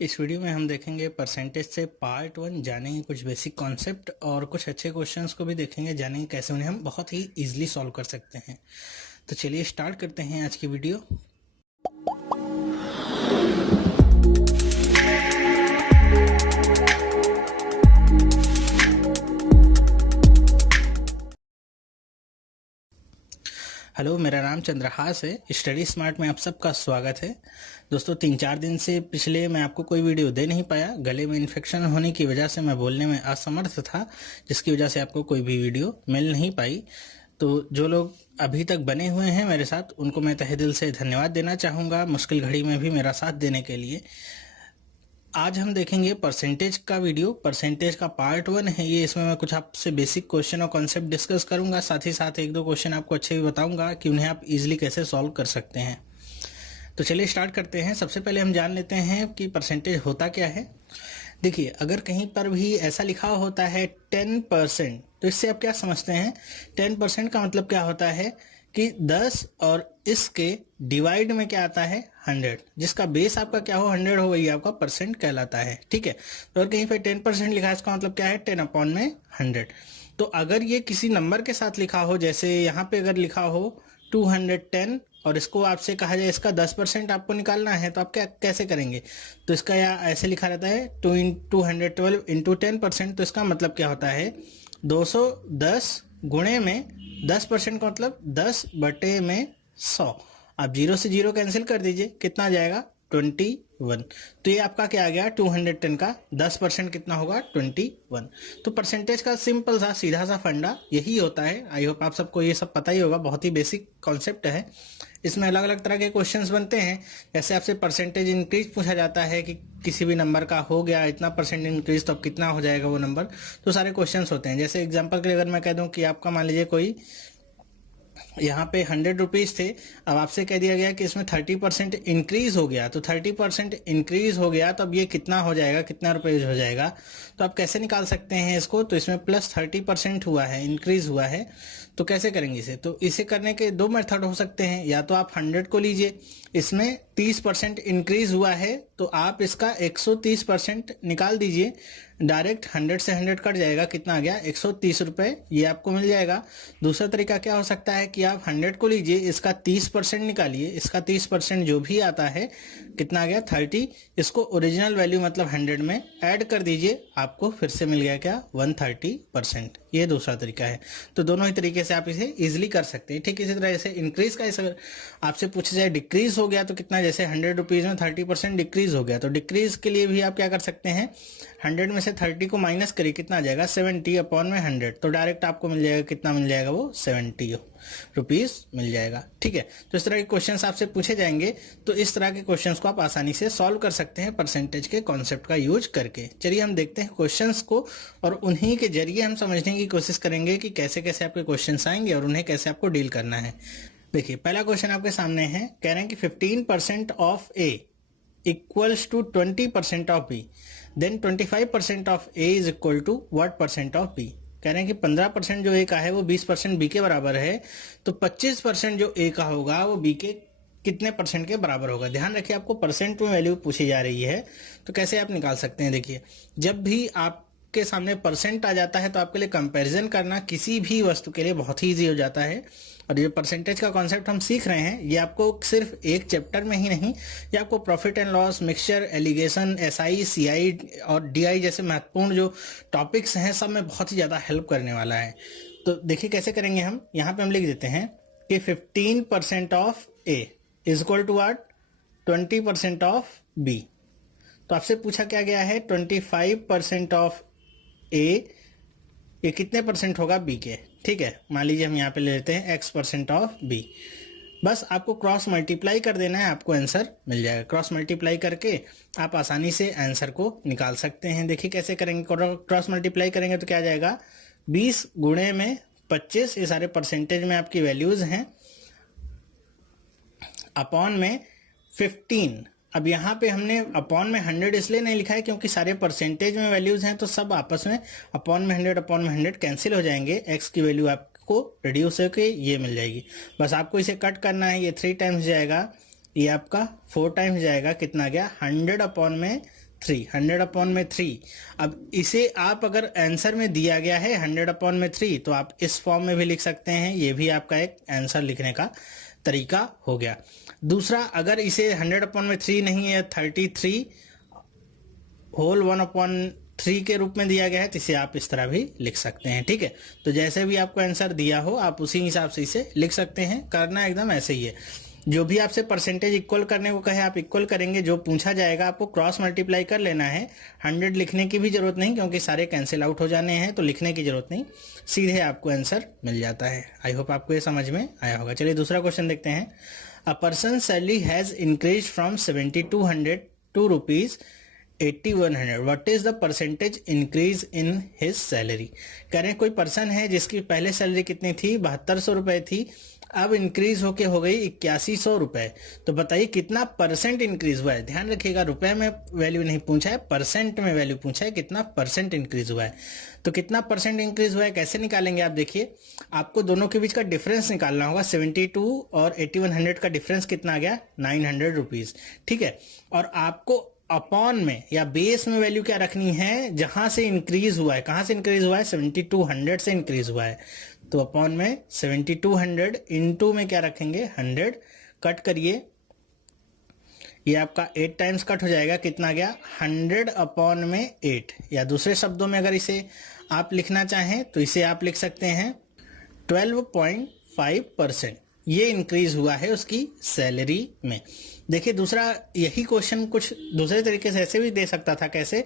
इस वीडियो में हम देखेंगे परसेंटेज से पार्ट 1, जानेंगे कुछ बेसिक कॉन्सेप्ट और कुछ अच्छे क्वेश्चंस को भी देखेंगे, जानेंगे कैसे उन्हें हम बहुत ही इजीली सॉल्व कर सकते हैं। तो चलिए स्टार्ट करते हैं आज की वीडियो। हेलो, मेरा नाम चंद्रहास है। स्टडी स्मार्ट में आप सबका स्वागत है। दोस्तों, 3-4 दिन से पिछले मैं आपको कोई वीडियो दे नहीं पाया। गले में इन्फेक्शन होने की वजह से मैं बोलने में असमर्थ था, जिसकी वजह से आपको कोई भी वीडियो मिल नहीं पाई। तो जो लोग अभी तक बने हुए हैं मेरे साथ, उनको मैं तहे दिल से धन्यवाद देना चाहूँगा, मुश्किल घड़ी में भी मेरा साथ देने के लिए। आज हम देखेंगे परसेंटेज का वीडियो। परसेंटेज का पार्ट 1 है ये। इसमें मैं कुछ आपसे बेसिक क्वेश्चन और कॉन्सेप्ट डिस्कस करूंगा, साथ ही साथ 1-2 क्वेश्चन आपको अच्छे भी बताऊंगा कि उन्हें आप इजीली कैसे सॉल्व कर सकते हैं। तो चलिए स्टार्ट करते हैं। सबसे पहले हम जान लेते हैं कि परसेंटेज होता क्या है। देखिए, अगर कहीं पर भी ऐसा लिखा होता है 10%, तो इससे आप क्या समझते हैं? 10% का मतलब क्या होता है कि 10 और इसके डिवाइड में क्या आता है? 100, जिसका बेस आपका क्या हो? 100 हो, वही आपका परसेंट कहलाता है। ठीक है। तो अगर कहीं पे 10% लिखा है, इसका मतलब क्या है? 10 अपॉन में 100। तो अगर ये किसी नंबर के साथ लिखा हो, जैसे यहाँ पे अगर लिखा हो 210 और इसको आपसे कहा जाए इसका 10% आपको निकालना है, तो आप क्या कैसे करेंगे? तो इसका या ऐसे लिखा रहता है 212 इंटू 10%। तो इसका मतलब क्या होता है? 210 गुणे में 10% का मतलब 10/100। आप 0 से 0 कैंसिल कर दीजिए, कितना आ जाएगा? 21। तो ये आपका क्या आ गया? 210 का 10% कितना होगा? 21। तो परसेंटेज का सिंपल सा सीधा सा फंडा यही होता है। आई होप आप सबको ये सब पता ही होगा, बहुत ही बेसिक कॉन्सेप्ट है। इसमें अलग अलग तरह के क्वेश्चंस बनते हैं। जैसे आपसे परसेंटेज इंक्रीज पूछा जाता है कि किसी भी नंबर का हो गया इतना परसेंट इंक्रीज, तो अब कितना हो जाएगा वो नंबर। तो सारे क्वेश्चंस होते हैं। जैसे एग्जांपल के लिए अगर मैं कह दूं कि आपका मान लीजिए कोई यहाँ पे 100 रुपीज़ थे, अब आपसे कह दिया गया कि इसमें 30% इंक्रीज हो गया। तो 30% इंक्रीज हो गया, तो अब ये कितना हो जाएगा, कितना रुपये हो जाएगा? तो आप कैसे निकाल सकते हैं इसको? तो इसमें प्लस 30% हुआ है, इंक्रीज हुआ है, तो कैसे करेंगे इसे? तो इसे करने के 2 मेथड हो सकते हैं। या तो आप 100 को लीजिए, इसमें 30% इंक्रीज हुआ है, तो आप इसका 130% निकाल दीजिए। डायरेक्ट 100 से 100 कट जाएगा, कितना आ गया? 130 रुपये, ये आपको मिल जाएगा। दूसरा तरीका क्या हो सकता है कि आप 100 को लीजिए, इसका 30% निकालिए, इसका 30% जो भी आता है, कितना आ गया? 30। इसको ओरिजिनल वैल्यू मतलब 100 में ऐड कर दीजिए, आपको फिर से मिल गया क्या? 130%। ये दूसरा तरीका है। तो दोनों ही तरीके से आप इसे इजिली कर सकते हैं। ठीक इसी तरह से इंक्रीज का अगर आपसे पूछा जाए डिक्रीज हो गया तो कितना? जैसे 100 रुपीज़ में 30% डिक्रीज हो गया, तो डिक्रीज के लिए भी आप क्या कर सकते हैं? 100 में से 30 को माइनस करिए, कितना आ जाएगा? 70 अपॉन में 100। तो डायरेक्ट आपको मिल जाएगा, कितना मिल जाएगा? वो 70 रुपीज़ मिल जाएगा। ठीक है। तो इस तरह के क्वेश्चंस आपसे पूछे जाएंगे, तो इस तरह के क्वेश्चंस को आप आसानी से सॉल्व कर सकते हैं परसेंटेज के कॉन्सेप्ट का यूज करके। चलिए हम देखते हैं क्वेश्चंस को, और उन्हीं के जरिए हम समझने की कोशिश करेंगे कि कैसे कैसे आपके क्वेश्चंस आएंगे और उन्हें कैसे आपको डील करना है। देखिए, पहला क्वेश्चन आपके सामने है। कह रहे हैं कि 15% of A equals to 20% of B, then 25% of A is equal to what percent of B? कह रहे हैं कि 15% जो ए का है वो 20% बी के बराबर है, तो 25% जो ए का होगा वो बी के कितने परसेंट के बराबर होगा? ध्यान रखिए, आपको परसेंट में वैल्यू पूछी जा रही है, तो कैसे आप निकाल सकते हैं? देखिए, जब भी आपके सामने परसेंट आ जाता है तो आपके लिए कंपैरिजन करना किसी भी वस्तु के लिए बहुत ही ईजी हो जाता है। और ये परसेंटेज का कॉन्सेप्ट हम सीख रहे हैं, ये आपको सिर्फ एक चैप्टर में ही नहीं, ये आपको profit and loss, mixture, alligation, SI, CI और डीआई जैसे महत्वपूर्ण जो टॉपिक्स हैं, सब में बहुत ही ज़्यादा हेल्प करने वाला है। तो देखिए कैसे करेंगे हम। यहाँ पे हम लिख देते हैं कि 15% of A is equal to what? 20% of B. तो आपसे पूछा क्या गया है? 25% ऑफ ए, ये कितने परसेंट होगा? बी के। ठीक है, मान लीजिए हम यहाँ पे ले लेते हैं x% ऑफ बी। बस आपको क्रॉस मल्टीप्लाई कर देना है, आपको आंसर मिल जाएगा। क्रॉस मल्टीप्लाई करके आप आसानी से आंसर को निकाल सकते हैं। देखिए कैसे करेंगे। क्रॉस मल्टीप्लाई करेंगे तो क्या आ जाएगा? 20 गुणे में 25, ये सारे परसेंटेज में आपकी वैल्यूज हैं, अपॉन में 15। अब यहाँ पे हमने अपॉन में 100 इसलिए नहीं लिखा है क्योंकि सारे परसेंटेज में वैल्यूज हैं, तो सब आपस में अपॉन में 100 कैंसिल हो जाएंगे। एक्स की वैल्यू आपको रिड्यूस होकर ये मिल जाएगी। बस आपको इसे कट करना है। ये 3 टाइम्स जाएगा, ये आपका 4 टाइम्स जाएगा, कितना गया? 100 अपॉन में 100/3। अब इसे आप अगर आंसर में दिया गया है 100/3 तो आप इस फॉर्म में भी लिख सकते हैं, ये भी आपका एक आंसर लिखने का तरीका हो गया। दूसरा, अगर इसे 100/3 नहीं है, 33 होल 1/3 के रूप में दिया गया है, तो इसे आप इस तरह भी लिख सकते हैं। ठीक है, तो जैसे भी आपको आंसर दिया हो आप उसी हिसाब से इसे लिख सकते हैं। करना एकदम ऐसे ही है, जो भी आपसे परसेंटेज इक्वल करने को कहे आप इक्वल करेंगे, जो पूछा जाएगा आपको क्रॉस मल्टीप्लाई कर लेना है। 100 लिखने की भी जरूरत नहीं, क्योंकि सारे कैंसिल आउट हो जाने हैं, तो लिखने की जरूरत नहीं, सीधे आपको आंसर मिल जाता है। आई होप आपको ये समझ में आया होगा। चलिए दूसरा क्वेश्चन देखते हैं। A person salary has increase from 7200 to ₹8100। What is the percentage increase in his salary. कह रहे हैं कोई पर्सन है जिसकी पहले सैलरी कितनी थी, 7200 रुपए थी, अब इंक्रीज होके हो गई 8100 रुपए। तो बताइए कितना परसेंट इंक्रीज हुआ है। ध्यान रखिएगा, रुपए में वैल्यू नहीं पूछा है, परसेंट में वैल्यू पूछा है, कितना परसेंट इंक्रीज हुआ है। तो कितना परसेंट इंक्रीज हुआ है कैसे निकालेंगे आप देखिए, आपको दोनों के बीच का डिफरेंस निकालना होगा। 72 और 8100 का डिफरेंस कितना आ गया, 900 रुपीज। ठीक है, और आपको अपॉन में या बेस में वैल्यू क्या रखनी है, जहां से इंक्रीज हुआ है। कहां से इंक्रीज हुआ है, 7200 से इंक्रीज हुआ है, तो अपॉन में 7200 इनटू में क्या रखेंगे, 100। कट करिए, ये आपका 8 टाइम्स कट हो जाएगा, कितना गया, 100/8। या दूसरे शब्दों में अगर इसे आप लिखना चाहें तो इसे आप लिख सकते हैं 12.5%। ये इंक्रीज हुआ है उसकी सैलरी में। देखिए दूसरा, यही क्वेश्चन कुछ दूसरे तरीके से ऐसे भी दे सकता था। कैसे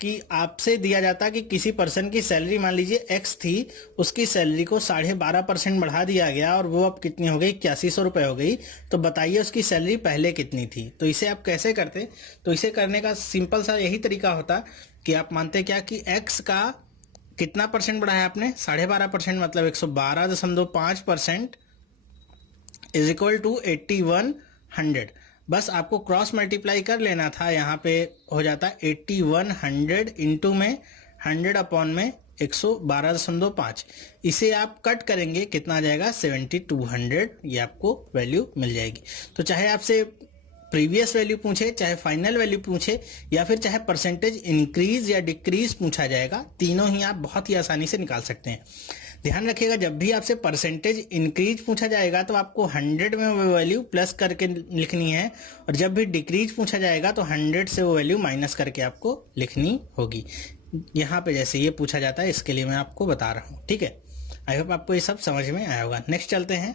कि आपसे दिया जाता कि किसी पर्सन की सैलरी मान लीजिए x थी, उसकी सैलरी को 12.5% बढ़ा दिया गया और वो अब कितनी हो गई, 8100 रुपये हो गई। तो बताइए उसकी सैलरी पहले कितनी थी। तो इसे आप कैसे करते, तो इसे करने का सिंपल सा यही तरीका होता कि आप मानते क्या कि x का कितना परसेंट बढ़ाया आपने, 12.5%, मतलब 112.5% इज इक्वल टू 8100। बस आपको क्रॉस मल्टीप्लाई कर लेना था, यहाँ पे हो जाता है 8100 इंटू में 100 अपॉन में 112.5। इसे आप कट करेंगे, कितना आ जाएगा, 7200। ये आपको वैल्यू मिल जाएगी। तो चाहे आपसे प्रीवियस वैल्यू पूछे, चाहे फाइनल वैल्यू पूछे, या फिर चाहे परसेंटेज इंक्रीज या डिक्रीज पूछा जाएगा, तीनों ही आप बहुत ही आसानी से निकाल सकते हैं। ध्यान रखिएगा, जब भी आपसे परसेंटेज इंक्रीज पूछा जाएगा तो आपको 100 में वो वैल्यू प्लस करके लिखनी है, और जब भी डिक्रीज पूछा जाएगा तो 100 से वो वैल्यू माइनस करके आपको लिखनी होगी। यहाँ पे जैसे ये पूछा जाता है, इसके लिए मैं आपको बता रहा हूँ। ठीक है, आई होप आपको ये सब समझ में आया होगा। नेक्स्ट चलते हैं,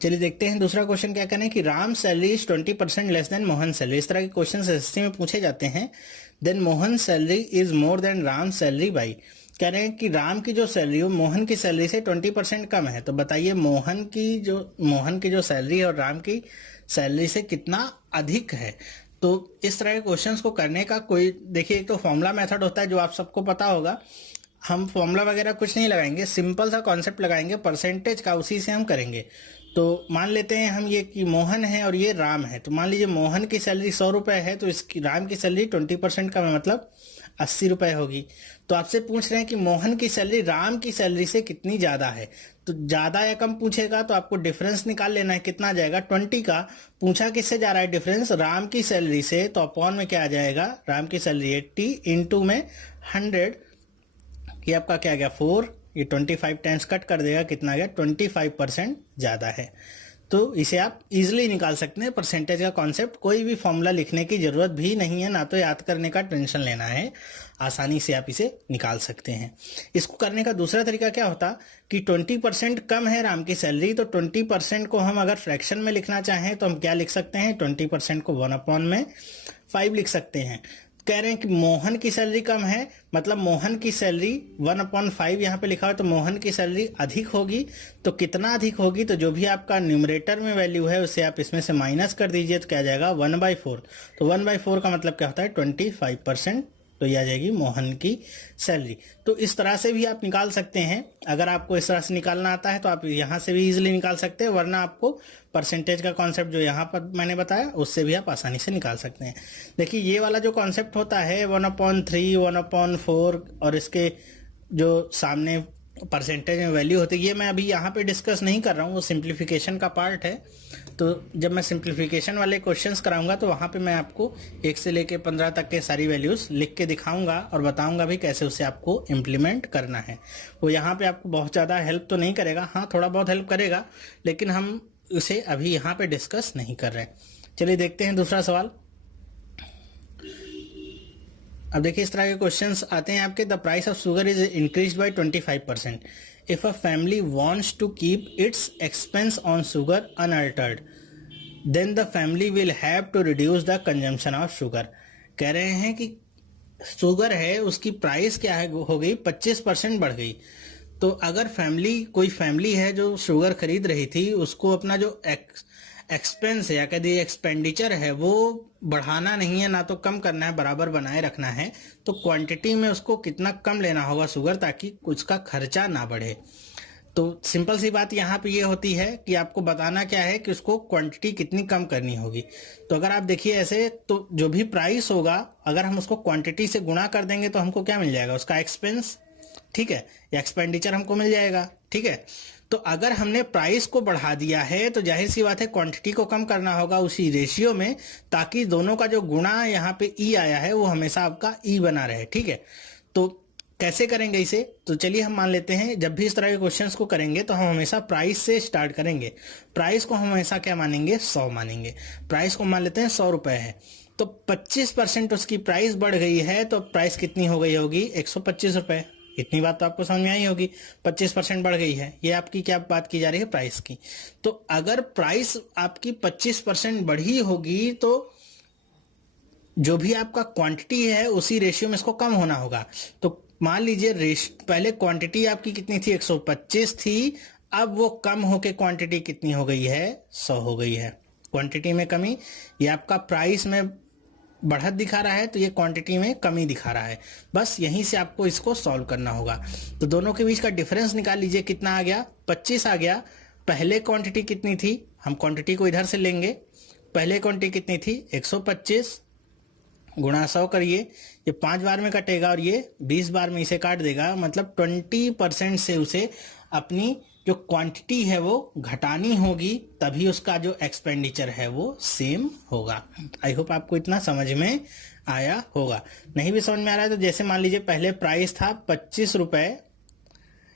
चलिए देखते हैं दूसरा क्वेश्चन क्या करें कि Ram salary is 20% less than Mohan salary. इस तरह के क्वेश्चन एसएससी में पूछे जाते हैं। Then Mohan salary is more than Ram salary by. कह रहे हैं कि राम की जो सैलरी हो मोहन की सैलरी से 20% कम है। तो बताइए मोहन की जो सैलरी है और राम की सैलरी से कितना अधिक है। तो इस तरह के क्वेश्चंस को करने का कोई, देखिए एक तो फॉर्मूला मेथड होता है जो आप सबको पता होगा। हम फॉर्मूला वगैरह कुछ नहीं लगाएंगे, सिंपल सा कॉन्सेप्ट लगाएंगे परसेंटेज का, उसी से हम करेंगे। तो मान लेते हैं हम ये कि मोहन है और ये राम है। तो मान लीजिए मोहन की सैलरी 100 रुपये है, तो इसकी राम की सैलरी 20% कम है, मतलब 80 रुपये होगी। तो आपसे पूछ रहे हैं कि मोहन की सैलरी राम की सैलरी से कितनी ज़्यादा है। तो ज़्यादा या कम पूछेगा तो आपको डिफरेंस निकाल लेना है, कितना आ जाएगा, 20 का। पूछा किससे जा रहा है डिफरेंस, राम की सैलरी से, तो अपॉन में क्या आ जाएगा, राम की सैलरी 80 इंटू में 100, ये आपका क्या आ गया 4, ये 25 टाइम्स कट कर देगा, कितना आ गया 25% ज़्यादा है। तो इसे आप इजीली निकाल सकते हैं। परसेंटेज का कॉन्सेप्ट, कोई भी फॉर्मूला लिखने की जरूरत भी नहीं है, ना तो याद करने का टेंशन लेना है, आसानी से आप इसे निकाल सकते हैं। इसको करने का दूसरा तरीका क्या होता कि 20% कम है राम की सैलरी, तो 20% को हम अगर फ्रैक्शन में लिखना चाहें तो हम क्या लिख सकते हैं, 20% को 1/5 लिख सकते हैं। कह रहे हैं कि मोहन की सैलरी कम है, मतलब मोहन की सैलरी 1/5 यहाँ पे लिखा है, तो मोहन की सैलरी अधिक होगी। तो कितना अधिक होगी, तो जो भी आपका न्यूमरेटर में वैल्यू है उसे आप इसमें से माइनस कर दीजिए, तो क्या आ जाएगा 1/4। तो 1/4 का मतलब क्या होता है 25%। तो ये आ जाएगी मोहन की सैलरी। तो इस तरह से भी आप निकाल सकते हैं। अगर आपको इस तरह से निकालना आता है तो आप यहाँ से भी इजीली निकाल सकते हैं, वरना आपको परसेंटेज का कॉन्सेप्ट जो यहाँ पर मैंने बताया उससे भी आप आसानी से निकाल सकते हैं। देखिए ये वाला जो कॉन्सेप्ट होता है 1/3, 1/4 और इसके जो सामने परसेंटेज में वैल्यू होती है, ये मैं अभी यहाँ पे डिस्कस नहीं कर रहा हूँ, वो सिंप्लीफिकेशन का पार्ट है। तो जब मैं सिंप्लीफिकेशन वाले क्वेश्चंस कराऊंगा तो वहाँ पे मैं आपको 1 से लेके 15 तक के सारी वैल्यूज़ लिख के दिखाऊंगा और बताऊंगा भी कैसे उसे आपको इम्प्लीमेंट करना है। वो यहाँ पे आपको बहुत ज़्यादा हेल्प तो नहीं करेगा, हाँ थोड़ा बहुत हेल्प करेगा, लेकिन हम उसे अभी यहाँ पे डिस्कस नहीं कर रहे। चलिए देखते हैं दूसरा सवाल। अब देखिए इस तरह के क्वेश्चंस आते हैं आपके। The price of sugar is increase by 25%। If a family wants to keep its expense on sugar unaltered, then the family will have to reduce the consumption of sugar. कह रहे हैं कि शुगर है उसकी price क्या है हो गई 25% बढ़ गई। तो अगर कोई फैमिली है जो शुगर खरीद रही थी, उसको अपना जो एक्सपेंस है या कह दिए एक्सपेंडिचर है वो बढ़ाना नहीं है, ना तो कम करना है, बराबर बनाए रखना है, तो क्वांटिटी में उसको कितना कम लेना होगा शुगर ताकि उसका खर्चा ना बढ़े। तो सिंपल सी बात यहाँ पे ये होती है कि आपको बताना क्या है कि उसको क्वांटिटी कितनी कम करनी होगी। तो अगर आप देखिए ऐसे, तो जो भी प्राइस होगा अगर हम उसको क्वांटिटी से गुणा कर देंगे तो हमको क्या मिल जाएगा, उसका एक्सपेंस, ठीक है, या एक्सपेंडिचर हमको मिल जाएगा, ठीक है। तो अगर हमने प्राइस को बढ़ा दिया है तो जाहिर सी बात है क्वांटिटी को कम करना होगा उसी रेशियो में, ताकि दोनों का जो गुणा यहाँ पे ई आया है वो हमेशा आपका ई बना रहे, ठीक है। तो कैसे करेंगे इसे, तो चलिए हम मान लेते हैं जब भी इस तरह के क्वेश्चंस को करेंगे तो हम हमेशा प्राइस से स्टार्ट करेंगे। प्राइस को हम हमेशा क्या मानेंगे, 100 मानेंगे। प्राइस को मान लेते हैं 100 रुपए है, तो 25% उसकी प्राइस बढ़ गई है, तो प्राइस कितनी हो गई होगी, 125 रुपए। इतनी बात तो आपको समझ में आई होगी, 25% बढ़ गई है। ये आपकी क्या बात की जा रही है, प्राइस की। तो अगर प्राइस आपकी 25% बढ़ी होगी तो जो भी आपका क्वांटिटी है उसी रेशियो में इसको कम होना होगा। तो मान लीजिए पहले क्वांटिटी आपकी कितनी थी, 125 थी, अब वो कम होके क्वांटिटी कितनी हो गई है, 100 हो गई है। क्वांटिटी में कमी, ये आपका प्राइस में बढ़त दिखा रहा है, तो ये क्वांटिटी में कमी दिखा रहा है। बस यहीं से आपको इसको सॉल्व करना होगा। तो दोनों के बीच का डिफरेंस निकाल लीजिए, कितना आ गया, 25 आ गया। पहले क्वांटिटी कितनी थी, हम क्वांटिटी को इधर से लेंगे। पहले क्वांटिटी कितनी थी, 125 गुणा 100 करिए, ये 5 बार में कटेगा और ये 20 बार में इसे काट देगा। मतलब 20% से उसे अपनी जो क्वांटिटी है वो घटानी होगी, तभी उसका जो एक्सपेंडिचर है वो सेम होगा। आई होप आपको इतना समझ में आया होगा। नहीं भी समझ में आ रहा है तो जैसे मान लीजिए पहले प्राइस था 25 रुपए,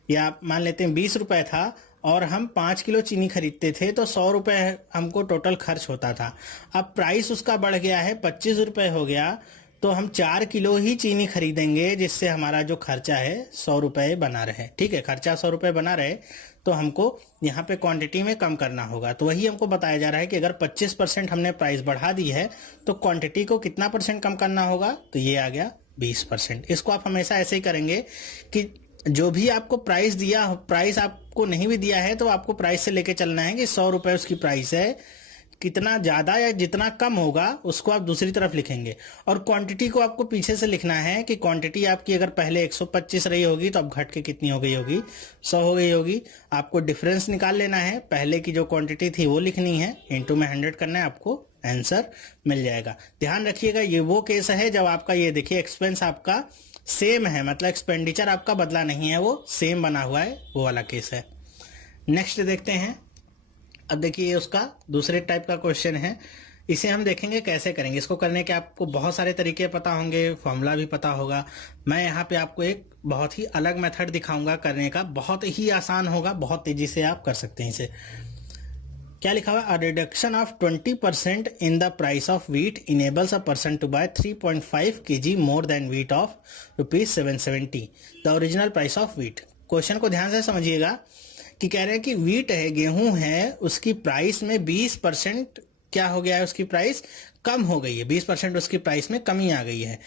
या मान लेते हैं 20 रुपए था, और हम 5 किलो चीनी खरीदते थे तो 100 रुपए हमको टोटल खर्च होता था। अब प्राइस उसका बढ़ गया है, 25 रुपए हो गया, तो हम 4 किलो ही चीनी खरीदेंगे, जिससे हमारा जो खर्चा है 100 रुपए बना रहे, ठीक है। खर्चा 100 रुपए बना रहे तो हमको यहाँ पे क्वांटिटी में कम करना होगा। तो वही हमको बताया जा रहा है कि अगर 25% हमने प्राइस बढ़ा दी है तो क्वांटिटी को कितना परसेंट कम करना होगा, तो ये आ गया 20%। इसको आप हमेशा ऐसे ही करेंगे कि जो भी आपको प्राइस दिया, प्राइस आपको नहीं भी दिया है तो आपको प्राइस से लेके चलना है कि 100 रुपए उसकी प्राइस है, कितना ज्यादा या जितना कम होगा उसको आप दूसरी तरफ लिखेंगे। और क्वांटिटी को आपको पीछे से लिखना है कि क्वांटिटी आपकी अगर पहले 125 रही होगी तो अब घट के कितनी हो गई होगी, 100 हो गई होगी। आपको डिफरेंस निकाल लेना है, पहले की जो क्वांटिटी थी वो लिखनी है, इनटू में 100 करना है, आपको आंसर मिल जाएगा। ध्यान रखिएगा ये वो केस है जब आपका ये देखिए एक्सपेंस आपका सेम है, मतलब एक्सपेंडिचर आपका बदला नहीं है, वो सेम बना हुआ है, वो वाला केस है। नेक्स्ट देखते हैं। अब देखिए ये उसका दूसरे टाइप का क्वेश्चन है, इसे हम देखेंगे कैसे करेंगे। इसको करने के आपको बहुत सारे तरीके पता होंगे, फॉर्मूला भी पता होगा। मैं यहाँ पे आपको एक बहुत ही अलग मेथड दिखाऊंगा करने का, बहुत ही आसान होगा, बहुत तेजी से आप कर सकते हैं इसे। क्या लिखा हुआ, a reduction of 20% in the price of wheat enables a person to buy 3.5 kg more than wheat of ₹770 the original price of wheat. Question को ध्यान से समझिएगा कि कह रहे हैं कि वीट है, गेहूं है, उसकी प्राइस में 20% क्या हो गया है, उसकी प्राइस कम हो गई है, 20% उसकी प्राइस में कमी आ गई है।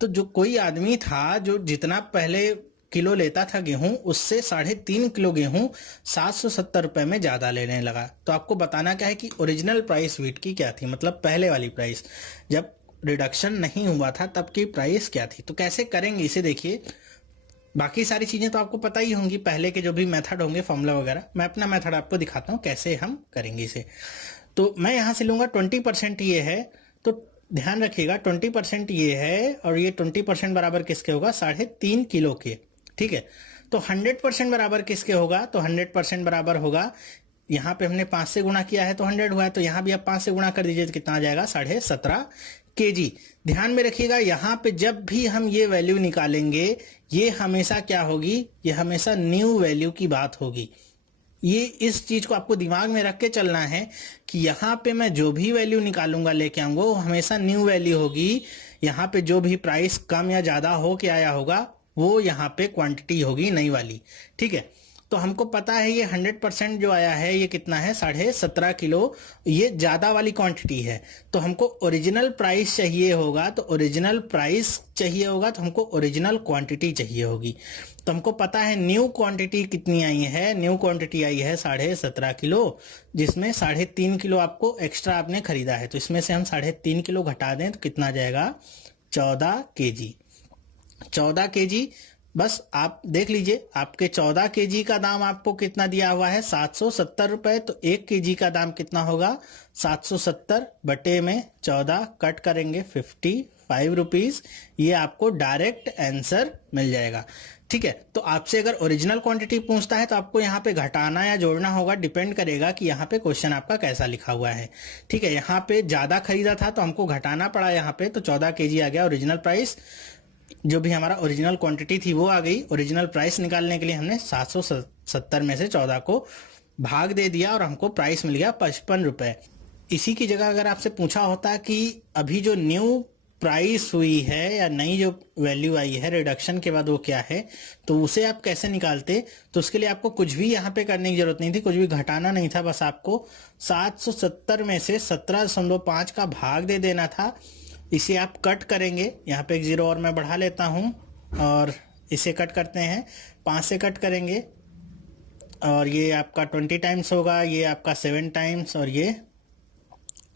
तो जो कोई आदमी था जो जितना पहले किलो लेता था गेहूं, उससे 3.5 किलो गेहूं 770 रुपए में ज्यादा लेने लगा। तो आपको बताना क्या है कि ओरिजिनल प्राइस वीट की क्या थी, मतलब पहले वाली प्राइस, जब रिडक्शन नहीं हुआ था तब की प्राइस क्या थी। तो कैसे करेंगे इसे देखिए। बाकी सारी चीजें तो आपको पता ही होंगी, पहले के जो भी मेथड होंगे फॉर्मूला वगैरह, मैं अपना मेथड आपको दिखाता हूं कैसे हम करेंगे इसे। तो मैं यहां से लूंगा 20% ये है, तो ध्यान रखिएगा 20% ये है, और ये 20% बराबर किसके होगा, 3.5 किलो के, ठीक है। तो 100% बराबर किसके होगा, तो 100% बराबर होगा यहाँ पे हमने 5 से गुणा किया है तो 100 हुआ है, तो यहाँ भी आप 5 से गुणा कर दीजिए तो कितना आ जाएगा 17.5 kg। ध्यान में रखिएगा यहाँ पे जब भी हम ये वैल्यू निकालेंगे ये हमेशा क्या होगी, ये हमेशा न्यू वैल्यू की बात होगी। ये इस चीज को आपको दिमाग में रख के चलना है कि यहाँ पे मैं जो भी वैल्यू निकालूंगा लेके आऊंगा वो हमेशा न्यू वैल्यू होगी। यहाँ पे जो भी प्राइस कम या ज्यादा हो के आया होगा वो यहाँ पे क्वांटिटी होगी नई वाली, ठीक है। तो हमको पता है ये 100% जो आया है ये कितना है 17.5 किलो, ये ज्यादा वाली क्वांटिटी है। तो हमको ओरिजिनल प्राइस चाहिए होगा, तो ओरिजिनल प्राइस चाहिए होगा तो हमको ओरिजिनल क्वांटिटी चाहिए होगी। तो हमको पता है न्यू क्वांटिटी कितनी आई है, न्यू क्वांटिटी आई है 17.5 किलो, जिसमें 3.5 किलो आपको एक्स्ट्रा आपने खरीदा है। तो इसमें से हम 3.5 किलो घटा दें तो कितना जाएगा 14 kg। 14 kg बस आप देख लीजिए, आपके 14 kg का दाम आपको कितना दिया हुआ है 770 रुपए। तो 1 kg का दाम कितना होगा 770 बटे में 14 कट करेंगे 55 रुपीज। ये आपको डायरेक्ट आंसर मिल जाएगा, ठीक है। तो आपसे अगर ओरिजिनल क्वांटिटी पूछता है तो आपको यहाँ पे घटाना या जोड़ना होगा, डिपेंड करेगा कि यहाँ पे क्वेश्चन आपका कैसा लिखा हुआ है, ठीक है। यहाँ पे ज्यादा खरीदा था तो हमको घटाना पड़ा यहाँ पे, तो 14 kg आ गया ओरिजिनल प्राइस। जो भी हमारा ओरिजिनल क्वांटिटी थी वो आ गई। ओरिजिनल प्राइस निकालने के लिए हमने 770 में से 14 को भाग दे दिया और हमको प्राइस मिल गया 55 रुपए। इसी की जगह अगर आपसे पूछा होता कि अभी जो न्यू प्राइस हुई है या नई जो वैल्यू आई है रिडक्शन के बाद वो क्या है, तो उसे आप कैसे निकालते, तो उसके लिए आपको कुछ भी यहाँ पे करने की जरूरत नहीं थी, कुछ भी घटाना नहीं था। बस आपको 770 में से 17.5 का भाग दे देना था। इसे आप कट करेंगे, यहाँ पे एक 0 और मैं बढ़ा लेता हूँ और इसे कट करते हैं, 5 से कट करेंगे और ये आपका 20 टाइम्स होगा, ये आपका 7 टाइम्स और ये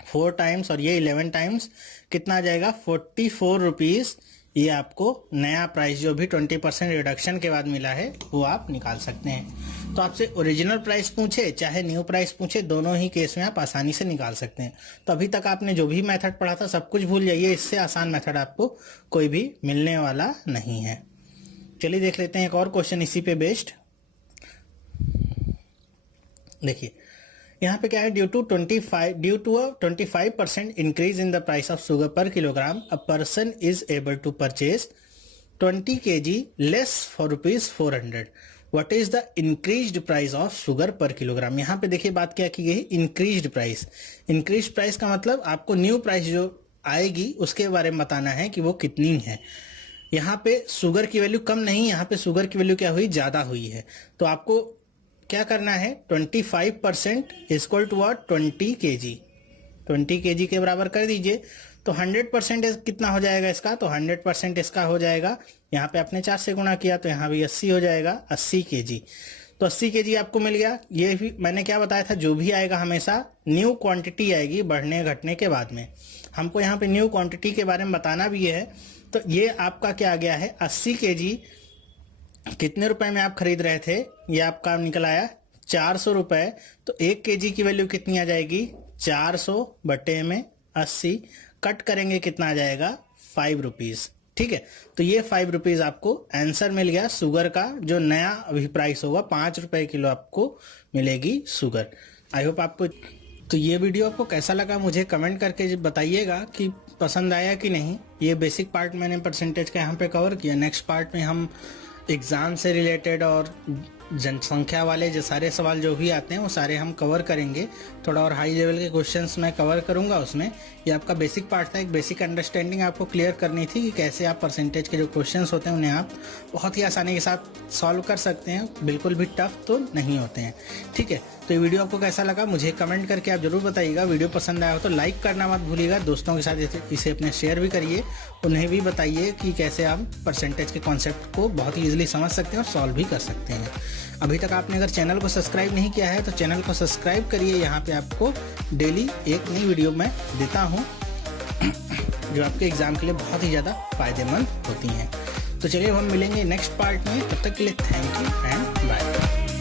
4 टाइम्स और ये 11 टाइम्स। कितना आ जाएगा 44 रुपीज। ये आपको नया प्राइस जो भी 20% रिडक्शन के बाद मिला है वो आप निकाल सकते हैं। तो आपसे ओरिजिनल प्राइस पूछे चाहे न्यू प्राइस पूछे, दोनों ही केस में आप आसानी से निकाल सकते हैं। तो अभी तक आपने जो भी मेथड पढ़ा था सब कुछ भूल जाइए, इससे आसान मेथड आपको कोई भी मिलने वाला नहीं है। चलिए देख लेते हैं एक और क्वेश्चन इसी पे बेस्ड। देखिए यहाँ पे क्या है, due to a 25% increase in the price of sugar per kilogram a person is able to purchase 20 kg less for ₹400। What is the increased price of sugar per kilogram. यहाँ पे देखिए बात क्या की गई, इंक्रीज्ड प्राइस। इंक्रीज्ड प्राइस का मतलब आपको न्यू प्राइस जो आएगी उसके बारे में बताना है कि वो कितनी है। यहाँ पे शुगर की वैल्यू कम नहीं, यहाँ पे शुगर की वैल्यू क्या हुई, ज्यादा हुई है। तो आपको क्या करना है, 25% इक्वल टू 20 kg, 20 kg के बराबर कर दीजिए। तो 100% कितना हो जाएगा इसका, तो 100% इसका हो जाएगा, यहाँ पे आपने 4 से गुणा किया तो यहाँ भी 80 हो जाएगा, 80 kg। तो 80 kg आपको मिल गया। ये भी मैंने क्या बताया था, जो भी आएगा हमेशा न्यू क्वांटिटी आएगी बढ़ने घटने के बाद में। हमको यहाँ पे न्यू क्वांटिटी के बारे में बताना भी है। तो ये आपका क्या आ गया है, 80 kg कितने रुपए में आप खरीद रहे थे, ये आपका निकल आया 400 रुपए। तो 1 kg की वैल्यू कितनी आ जाएगी, 400 बटे में 80 कट करेंगे कितना आ जाएगा 5 रुपीज, ठीक है। तो ये 5 रुपीज आपको आंसर मिल गया शुगर का। जो नया अभी प्राइस होगा 5 रुपए किलो आपको मिलेगी शुगर। आई होप आपको तो ये वीडियो आपको कैसा लगा मुझे कमेंट करके बताइएगा कि पसंद आया कि नहीं। ये बेसिक पार्ट मैंने परसेंटेज का यहाँ पे कवर किया। नेक्स्ट पार्ट में हम एग्ज़ाम से रिलेटेड और जनसंख्या वाले जो सारे सवाल जो भी आते हैं वो सारे हम कवर करेंगे। थोड़ा और हाई लेवल के क्वेश्चंस मैं कवर करूंगा उसमें। ये आपका बेसिक पार्ट था, एक बेसिक अंडरस्टैंडिंग आपको क्लियर करनी थी कि कैसे आप परसेंटेज के जो क्वेश्चंस होते हैं उन्हें आप बहुत ही आसानी के साथ सॉल्व कर सकते हैं, बिल्कुल भी टफ तो नहीं होते हैं, ठीक है। तो ये वीडियो आपको कैसा लगा मुझे कमेंट करके आप जरूर बताइएगा। वीडियो पसंद आया हो तो लाइक करना मत भूलिएगा, दोस्तों के साथ इसे अपने शेयर भी करिए, उन्हें भी बताइए कि कैसे आप परसेंटेज के कॉन्सेप्ट को बहुत ही ईजिली समझ सकते हैं और सॉल्व भी कर सकते हैं। अभी तक आपने अगर चैनल को सब्सक्राइब नहीं किया है तो चैनल को सब्सक्राइब करिए। यहाँ पे आपको डेली एक नई वीडियो मैं देता हूँ जो आपके एग्जाम के लिए बहुत ही ज़्यादा फायदेमंद होती हैं। तो चलिए हम मिलेंगे नेक्स्ट पार्ट में, तब तक के लिए थैंक यू एंड बाय।